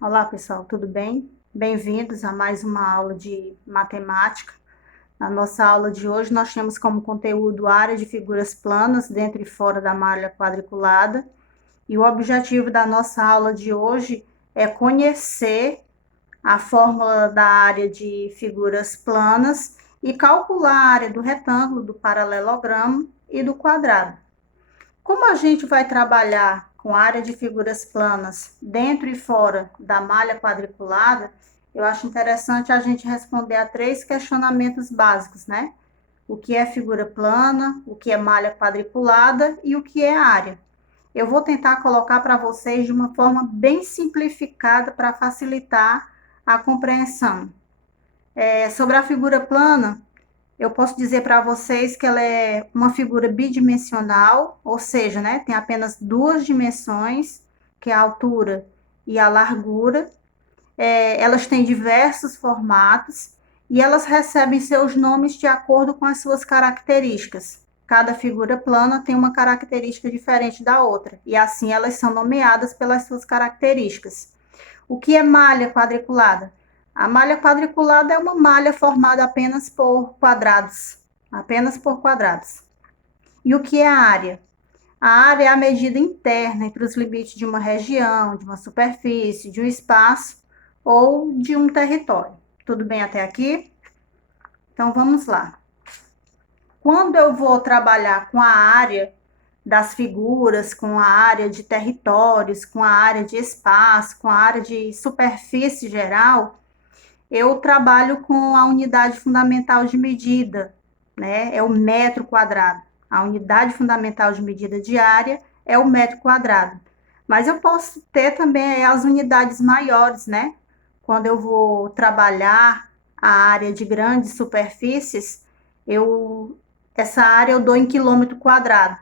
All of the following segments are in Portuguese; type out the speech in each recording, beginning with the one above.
Olá, pessoal, tudo bem? Bem-vindos a mais uma aula de matemática. Na nossa aula de hoje, nós temos como conteúdo a área de figuras planas dentro e fora da malha quadriculada. E o objetivo da nossa aula de hoje é conhecer a fórmula da área de figuras planas e calcular a área do retângulo, do paralelogramo e do quadrado. Como a gente vai trabalhar com área de figuras planas dentro e fora da malha quadriculada, eu acho interessante a gente responder a 3 questionamentos básicos, né? O que é figura plana, o que é malha quadriculada e o que é área. Eu vou tentar colocar para vocês de uma forma bem simplificada para facilitar a compreensão. Sobre a figura plana, eu posso dizer para vocês que ela é uma figura bidimensional, ou seja, né, tem apenas 2 dimensões, que é a altura e a largura. Elas têm diversos formatos e elas recebem seus nomes de acordo com as suas características. Cada figura plana tem uma característica diferente da outra, e assim elas são nomeadas pelas suas características. O que é malha quadriculada? A malha quadriculada é uma malha formada apenas por quadrados, apenas por quadrados. E o que é a área? A área é a medida interna entre os limites de uma região, de uma superfície, de um espaço ou de um território. Tudo bem até aqui? Então vamos lá. Quando eu vou trabalhar com a área das figuras, com a área de territórios, com a área de espaço, com a área de superfície geral, eu trabalho com a unidade fundamental de medida, né? É o metro quadrado. A unidade fundamental de medida diária é o metro quadrado. Mas eu posso ter também as unidades maiores, né? Quando eu vou trabalhar a área de grandes superfícies, essa área eu dou em quilômetro quadrado.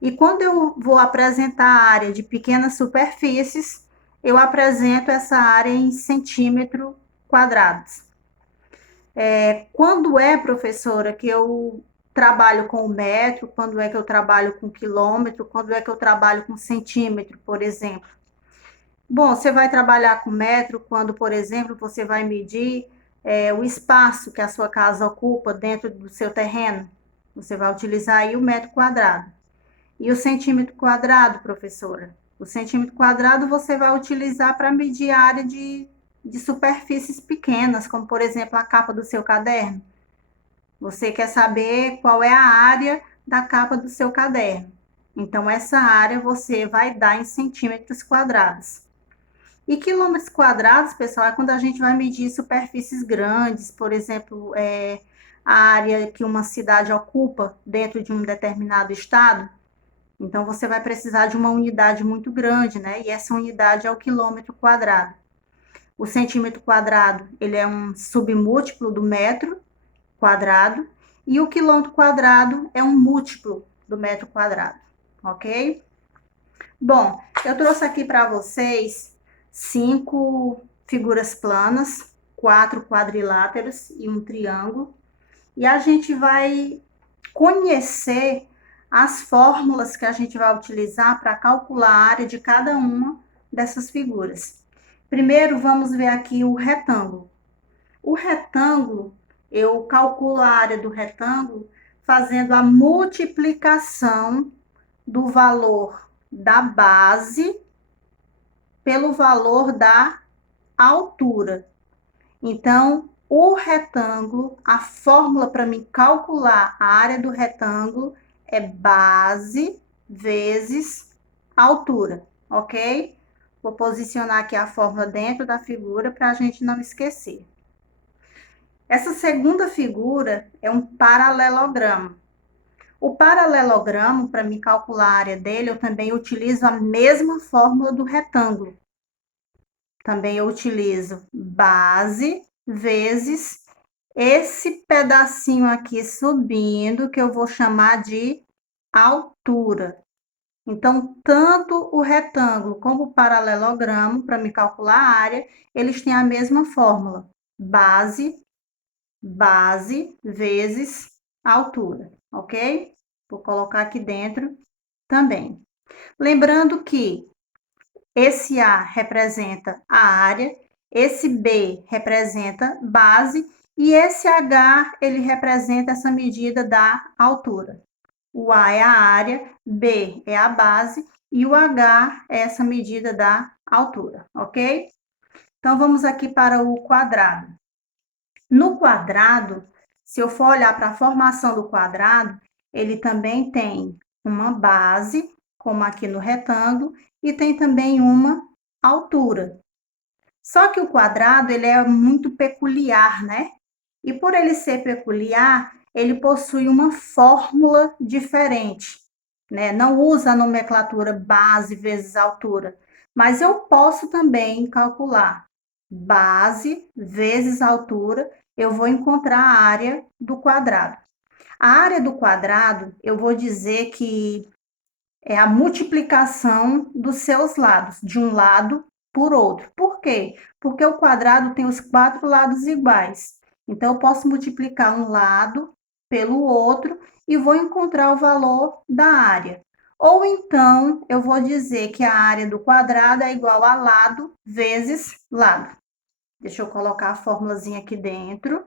E quando eu vou apresentar a área de pequenas superfícies, eu apresento essa área em centímetro quadrados. Quando é, professora, que eu trabalho com o metro, quando é que eu trabalho com quilômetro, quando é que eu trabalho com centímetro, por exemplo? Bom, você vai trabalhar com metro quando, por exemplo, você vai medir o espaço que a sua casa ocupa dentro do seu terreno. Você vai utilizar aí o metro quadrado. E o centímetro quadrado, professora? O centímetro quadrado você vai utilizar para medir a área de superfícies pequenas, como, por exemplo, a capa do seu caderno. Você quer saber qual é a área da capa do seu caderno. Então, essa área você vai dar em centímetros quadrados. E quilômetros quadrados, pessoal, é quando a gente vai medir superfícies grandes, por exemplo, a área que uma cidade ocupa dentro de um determinado estado. Então, você vai precisar de uma unidade muito grande, né? E essa unidade é o quilômetro quadrado. O centímetro quadrado, ele é um submúltiplo do metro quadrado, e o quilômetro quadrado é um múltiplo do metro quadrado, ok? Bom, eu trouxe aqui para vocês 5 figuras planas, 4 quadriláteros e um triângulo, e a gente vai conhecer as fórmulas que a gente vai utilizar para calcular a área de cada uma dessas figuras. Primeiro, vamos ver aqui o retângulo. O retângulo, eu calculo a área do retângulo fazendo a multiplicação do valor da base pelo valor da altura. Então, o retângulo, a fórmula para mim calcular a área do retângulo é base vezes altura, ok? Vou posicionar aqui a fórmula dentro da figura para a gente não esquecer. Essa segunda figura é um paralelogramo. O paralelogramo, para me calcular a área dele, eu também utilizo a mesma fórmula do retângulo. Também eu utilizo base vezes esse pedacinho aqui subindo, que eu vou chamar de altura. Então, tanto o retângulo como o paralelogramo, para me calcular a área, eles têm a mesma fórmula. Base vezes altura, ok? Vou colocar aqui dentro também. Lembrando que esse A representa a área, esse B representa base e esse H, ele representa essa medida da altura. O A é a área, B é a base e o H é essa medida da altura, ok? Então, vamos aqui para o quadrado. No quadrado, se eu for olhar para a formação do quadrado, ele também tem uma base, como aqui no retângulo, e tem também uma altura. Só que o quadrado, ele é muito peculiar, né? E por ele ser peculiar, ele possui uma fórmula diferente, né? Não usa a nomenclatura base vezes altura, mas eu posso também calcular base vezes altura, eu vou encontrar a área do quadrado. A área do quadrado, eu vou dizer que é a multiplicação dos seus lados, de um lado por outro. Por quê? Porque o quadrado tem os 4 lados iguais. Então, eu posso multiplicar um lado pelo outro e vou encontrar o valor da área. Ou então, eu vou dizer que a área do quadrado é igual a lado vezes lado. Deixa eu colocar a formulazinha aqui dentro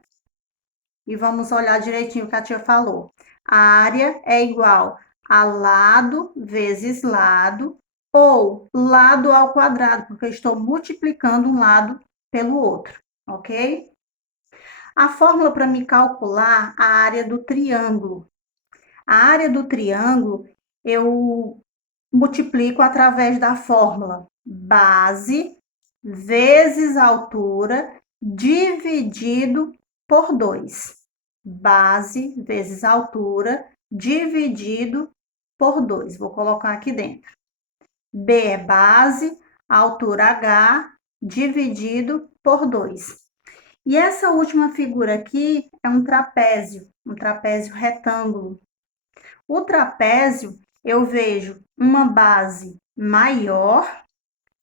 e vamos olhar direitinho o que a tia falou. A área é igual a lado vezes lado, ou lado ao quadrado, porque eu estou multiplicando um lado pelo outro, ok? A fórmula para me calcular a área do triângulo. A área do triângulo eu multiplico através da fórmula base vezes altura dividido por 2. Base vezes altura dividido por 2. Vou colocar aqui dentro. B é base, altura H, dividido por 2. E essa última figura aqui é um trapézio retângulo. O trapézio, eu vejo uma base maior,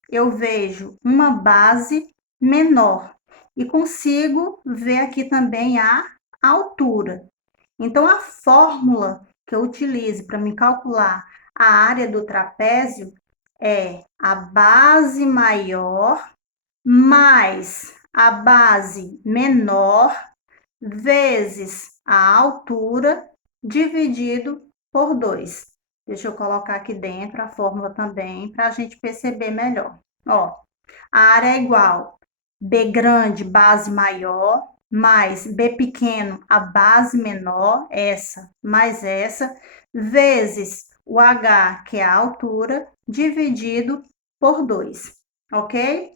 eu vejo uma base menor. E consigo ver aqui também a altura. Então, a fórmula que eu utilizo para me calcular a área do trapézio é a base maior mais a base menor vezes a altura dividido por 2. Deixa eu colocar aqui dentro a fórmula também para a gente perceber melhor. Ó, a área é igual B grande, base maior, mais B pequeno, a base menor, essa mais essa, vezes o H, que é a altura, dividido por 2, ok?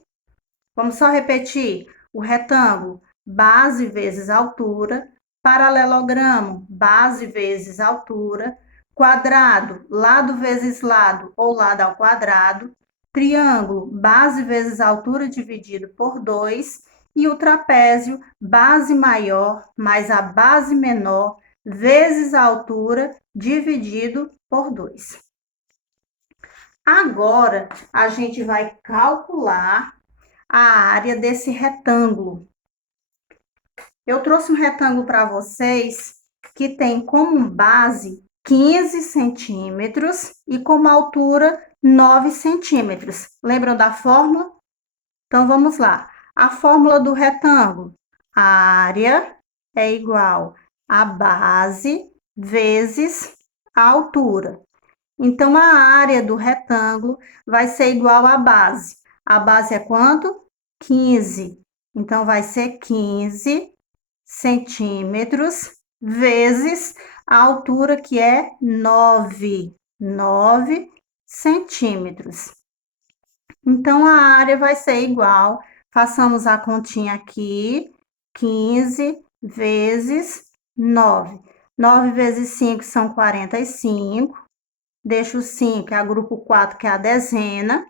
Vamos só repetir. O retângulo, base vezes altura, paralelogramo, base vezes altura, quadrado, lado vezes lado ou lado ao quadrado, triângulo, base vezes altura dividido por 2, e o trapézio, base maior mais a base menor vezes a altura dividido por 2. Agora, a gente vai calcular a área desse retângulo. Eu trouxe um retângulo para vocês que tem como base 15 centímetros e como altura 9 centímetros. Lembram da fórmula? Então, vamos lá. A fórmula do retângulo. A área é igual a base vezes a altura. Então, a área do retângulo vai ser igual à base. A base é quanto? 15. Então, vai ser 15 centímetros vezes a altura, que é 9 centímetros. Então, a área vai ser igual, façamos a continha aqui, 15 vezes 9. 9 vezes 5 são 45. Deixo o 5, é grupo 4, que é a dezena.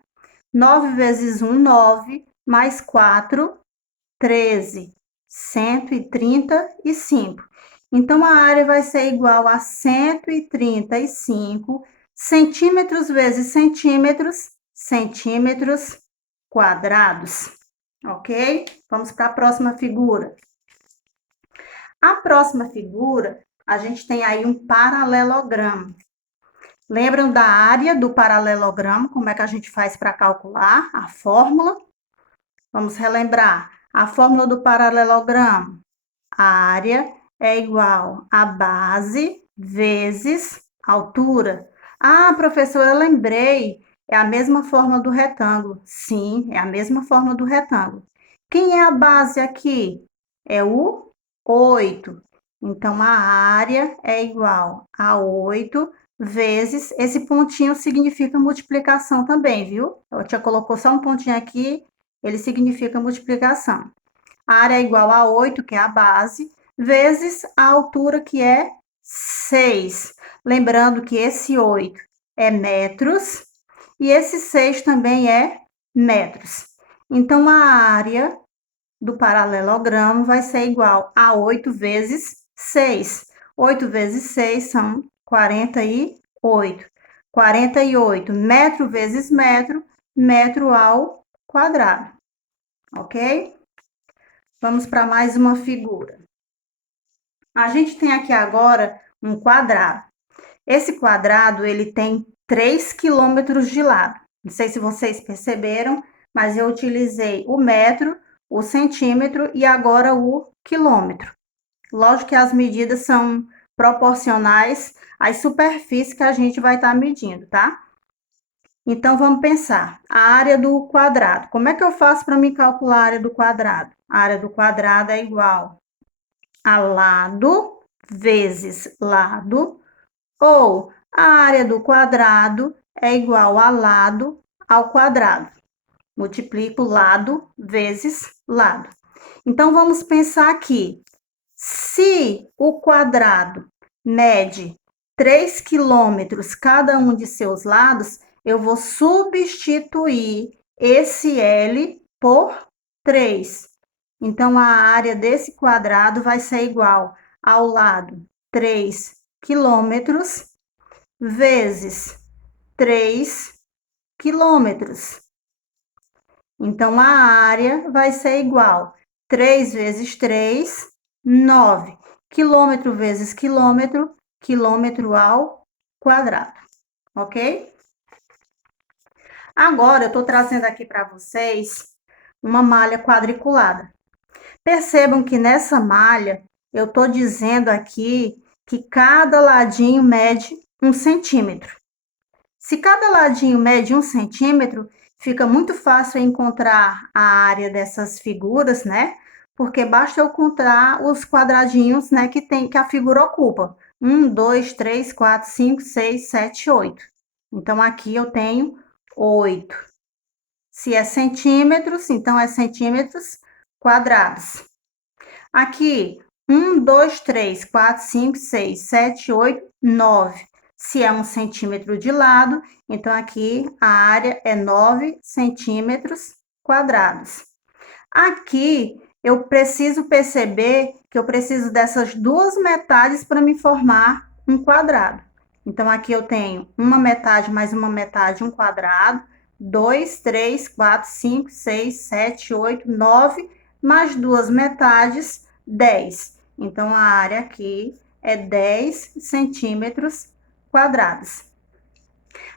9 vezes 1, 9, mais 4, 13. 135. Então, a área vai ser igual a 135 centímetros vezes centímetros, centímetros quadrados. Ok? Vamos para a próxima figura. A próxima figura, a gente tem aí um paralelogramo. Lembram da área do paralelogramo? Como é que a gente faz para calcular a fórmula? Vamos relembrar. A fórmula do paralelogramo. A área é igual a base vezes altura. Ah, professora, eu lembrei. É a mesma forma do retângulo. Sim, é a mesma forma do retângulo. Quem é a base aqui? É o 8. Então, a área é igual a 8 vezes... Esse pontinho significa multiplicação também, viu? Eu tinha colocou só um pontinho aqui, ele significa multiplicação. A área é igual a 8, que é a base, vezes a altura, que é 6. Lembrando que esse 8 é metros e esse 6 também é metros. Então, a área do paralelogramo vai ser igual a 8 vezes 6. 8 vezes 6 são 48. 48, metro vezes metro, metro ao quadrado, ok? Vamos para mais uma figura. A gente tem aqui agora um quadrado. Esse quadrado, ele tem 3 quilômetros de lado. Não sei se vocês perceberam, mas eu utilizei o metro, o centímetro e agora o quilômetro. Lógico que as medidas são proporcionais às superfícies que a gente vai estar medindo, tá? Então, vamos pensar. A área do quadrado. Como é que eu faço para me calcular a área do quadrado? A área do quadrado é igual a lado vezes lado, ou a área do quadrado é igual a lado ao quadrado. Multiplico lado vezes lado. Então, vamos pensar aqui. Se o quadrado mede 3 quilômetros cada um de seus lados, eu vou substituir esse L por 3. Então, a área desse quadrado vai ser igual ao lado 3 quilômetros vezes 3 quilômetros. Então, a área vai ser igual 3 vezes 3, 9. Quilômetro vezes quilômetro, quilômetro ao quadrado, ok? Agora, eu estou trazendo aqui para vocês uma malha quadriculada. Percebam que nessa malha, eu estou dizendo aqui que cada ladinho mede 1 centímetro. Se cada ladinho mede 1 centímetro, fica muito fácil encontrar a área dessas figuras, né? Porque basta eu contar os quadradinhos, né, que a figura ocupa. 1, 2, 3, 4, 5, 6, 7, 8. Então, aqui eu tenho 8. Se é centímetros, então é centímetros quadrados. Aqui, 1, 2, 3, 4, 5, 6, 7, 8, 9. Se é 1 centímetro de lado, então aqui a área é 9 centímetros quadrados. Aqui, eu preciso perceber que eu preciso dessas duas metades para me formar um quadrado. Então, aqui eu tenho uma metade mais uma metade, um quadrado. 2, 3, 4, 5, 6, 7, 8, 9, mais duas metades, 10. Então, a área aqui é 10 centímetros quadrados.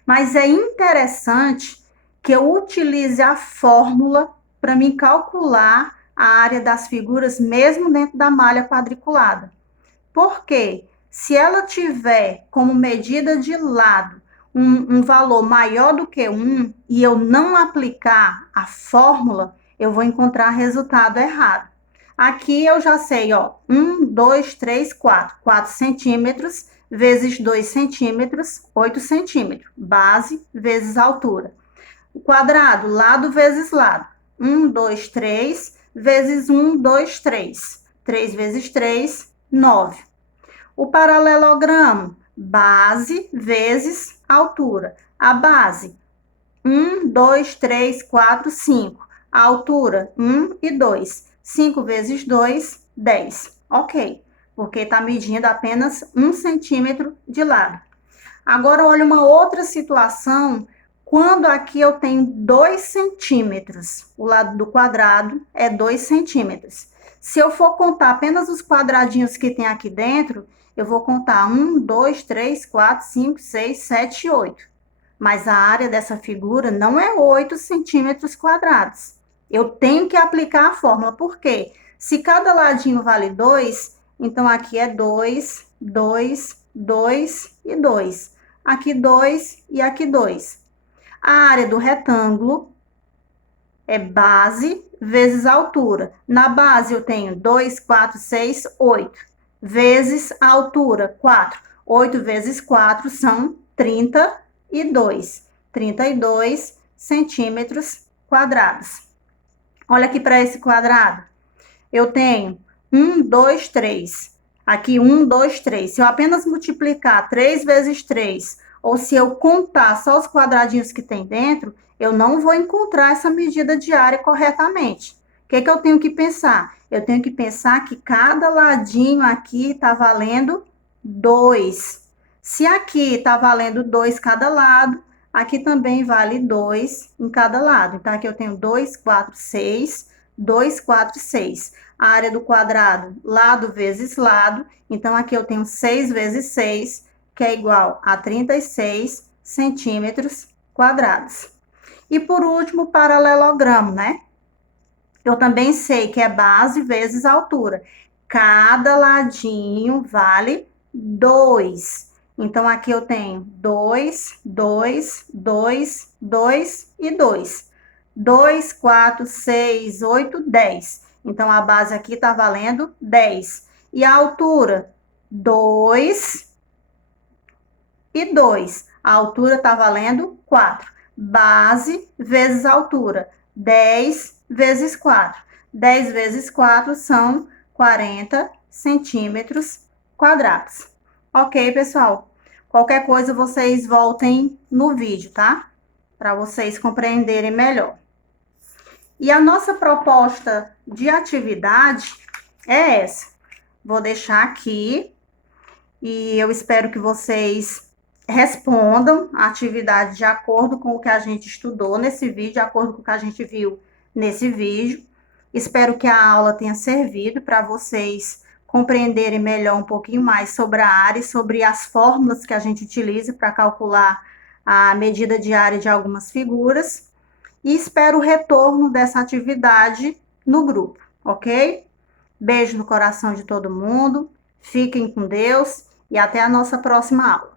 Mas é interessante que eu utilize a fórmula para me calcular a área das figuras, mesmo dentro da malha quadriculada. Por quê? Se ela tiver como medida de lado um valor maior do que 1 e eu não aplicar a fórmula, eu vou encontrar resultado errado. Aqui eu já sei, ó, 1, 2, 3, 4. 4 centímetros vezes 2 centímetros, 8 centímetros. Base vezes altura. O quadrado, lado vezes lado. 1, 2, 3, vezes 1, 2, 3. 3 vezes 3, 9. O paralelogramo, base vezes altura. A base, 1, 2, 3, 4, 5. A altura, 1 e 2. 5 vezes 2, 10. Ok, porque está medindo apenas 1 centímetro de lado. Agora, olha uma outra situação, quando aqui eu tenho 2 centímetros. O lado do quadrado é 2 centímetros. Se eu for contar apenas os quadradinhos que tem aqui dentro, eu vou contar 1, 2, 3, 4, 5, 6, 7, 8. Mas a área dessa figura não é 8 centímetros quadrados. Eu tenho que aplicar a fórmula, por quê? Se cada ladinho vale 2, então aqui é 2, 2, 2 e 2. Aqui 2 e aqui 2. A área do retângulo é base vezes altura. Na base eu tenho 2, 4, 6, 8. Vezes a altura, 4. 8 vezes 4 são 32. 32 centímetros quadrados. Olha aqui para esse quadrado. Eu tenho 1, 2, 3. Aqui 1, 2, 3. Se eu apenas multiplicar 3 vezes 3, ou se eu contar só os quadradinhos que tem dentro, eu não vou encontrar essa medida de área corretamente. O que eu tenho que pensar? Eu tenho que pensar que cada ladinho aqui está valendo 2. Se aqui está valendo 2 cada lado, aqui também vale 2 em cada lado. Então, aqui eu tenho 2, 4, 6, 2, 4, 6. A área do quadrado, lado vezes lado. Então, aqui eu tenho 6 vezes 6, que é igual a 36 centímetros quadrados. E por último, paralelogramo, né? Eu também sei que é base vezes altura. Cada ladinho vale 2. Então, aqui eu tenho 2, 2, 2, 2 e 2. 2, 4, 6, 8, 10. Então, a base aqui está valendo 10. E a altura? 2 e 2. A altura está valendo 4. Base vezes altura. 10 vezes 4. 10 vezes 4 são 40 centímetros quadrados. Ok, pessoal? Qualquer coisa, vocês voltem no vídeo, tá? Para vocês compreenderem melhor. E a nossa proposta de atividade é essa. Vou deixar aqui e eu espero que vocês respondam a atividade de acordo com o que a gente estudou nesse vídeo, de acordo com o que a gente viu nesse vídeo. Espero que a aula tenha servido para vocês compreenderem melhor um pouquinho mais sobre a área e sobre as fórmulas que a gente utiliza para calcular a medida de área de algumas figuras. E espero o retorno dessa atividade no grupo, ok? Beijo no coração de todo mundo, fiquem com Deus e até a nossa próxima aula.